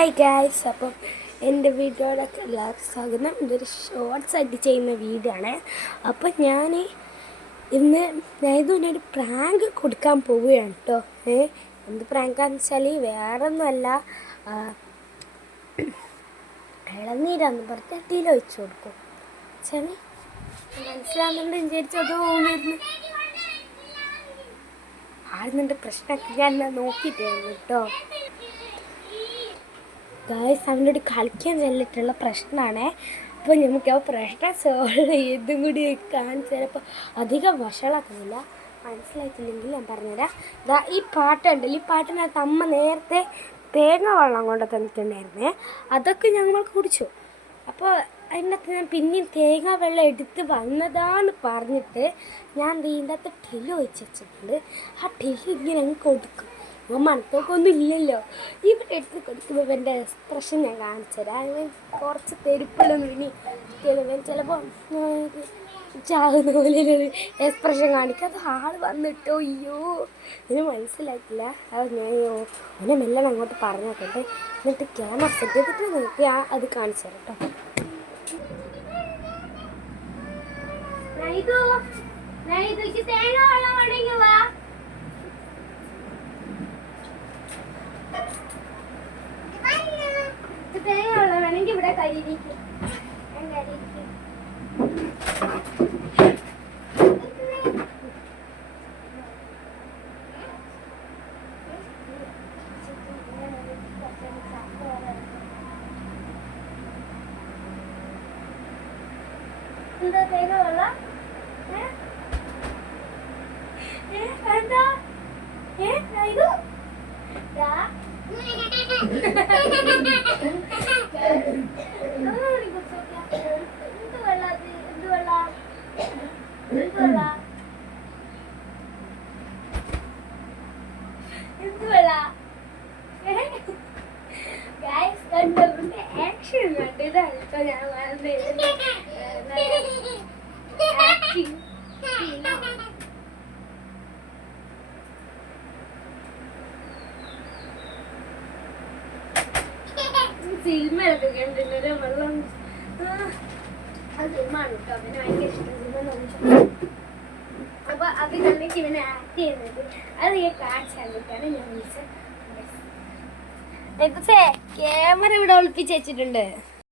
Hi guys, അപ്പം എൻ്റെ വീഡിയോയിലൊക്കെ എല്ലാവർക്കും സ്വാഗതം. ഇതൊരു ഷോർട്സ് ആയിട്ട് ചെയ്യുന്ന വീഡിയോ ആണ്. അപ്പം ഞാൻ ഇന്ന് ഇതൊരു പ്രാങ്ക് കൊടുക്കാൻ പോവുകയാണ് കേട്ടോ. എന്ത് പ്രാങ്കാന്ന് വെച്ചാൽ വേറെ ഒന്നുമല്ല, ഇളനീരാന്ന് പറഞ്ഞ് ടീയിൽ ഒഴിച്ചു കൊടുക്കും വെച്ചാൽ മനസ്സിലാകുന്നുണ്ട് വിചാരിച്ചതോ വരുന്നു ആടുന്നുണ്ട്. പ്രശ്നമൊക്കെ ഞാൻ നോക്കിയിട്ടായിരുന്നു കേട്ടോ. ഗായ്സ് അവനോട് കളിക്കാൻ ചെല്ലിട്ടുള്ള പ്രശ്നമാണ്. അപ്പോൾ നമുക്ക് ആ പ്രശ്നം സോൾവ് ചെയ്തും കൂടി കാണിച്ചു തരാം. അപ്പോൾ അധികം വഷളാക്കുന്നില്ല, മനസ്സിലായിട്ടില്ലെങ്കിൽ ഞാൻ പറഞ്ഞുതരാം. ഈ പാട്ടുണ്ടല്ലോ, ഈ പാട്ടിനകത്ത് അമ്മ നേരത്തെ തേങ്ങ വെള്ളം കൊണ്ട് തന്നിട്ടുണ്ടായിരുന്നേ. അതൊക്കെ ഞങ്ങൾ കുടിച്ചു. അപ്പോൾ അതിനകത്ത് ഞാൻ പിന്നെയും തേങ്ങ വെള്ളം എടുത്ത് വന്നതാന്ന് പറഞ്ഞിട്ട് ഞാൻ ഇതിൻ്റെ അകത്ത് ടെല് വെച്ച് വെച്ചിട്ടുണ്ട്. ആ ടെല് ഇങ്ങനെ അങ്ങ് കൊടുക്കും. മണത്തോക്കൊന്നും ഇല്ലല്ലോ. ഇവിടെ എടുത്ത് കൊടുക്കുമ്പോൾ എൻ്റെ എക്സ്പ്രഷൻ ഞാൻ കാണിച്ചു തരാം. കുറച്ച് തെരുപ്പുള്ള ഇനി ചിലപ്പോൾ ചാകുന്ന പോലെ എക്സ്പ്രഷൻ കാണിക്കുക. അത് ആൾ വന്നിട്ടോ അയ്യോ ഇതിന് മനസ്സിലാക്കില്ല. അത് ഞാൻ ഓനെ മെല്ലെ അങ്ങോട്ട് പറഞ്ഞു നോക്കട്ടെ. എന്നിട്ട് ക്യാമറ സെറ്റ് ചെയ്തിട്ട് നോക്കി അത് കാണിച്ചു തരാം കേട്ടോ. തേങ്ങ വെള്ളം വേണമെങ്കിൽ വാ. തേങ്ങ വെള്ളം വേണമെങ്കിൽ ഇവിടെ കരിയിരിക്കും. എന്താ തേങ്ങ വെള്ളം? എന്താ ഇത് ആക്ഷൻ കണ്ട് ഇതാട്ടോ ഞാൻ സിനിമയൊക്കെ കണ്ടിട്ട് വെള്ളം അത് സിനിമയാണ് കേട്ടോ. അവന് ഭയങ്കര ഇഷ്ടം സിനിമ. അപ്പൊ അത് കണ്ടിട്ട് ഇവനെ ആക്ട് ചെയ്യുന്നത് അത് ഞാൻ കാണിച്ചു തന്നിട്ടാണ് ഞാൻ വിളിച്ചത്. ക്യാമറ ഇവിടെ ഒളിപ്പിച്ച് വെച്ചിട്ടുണ്ട്.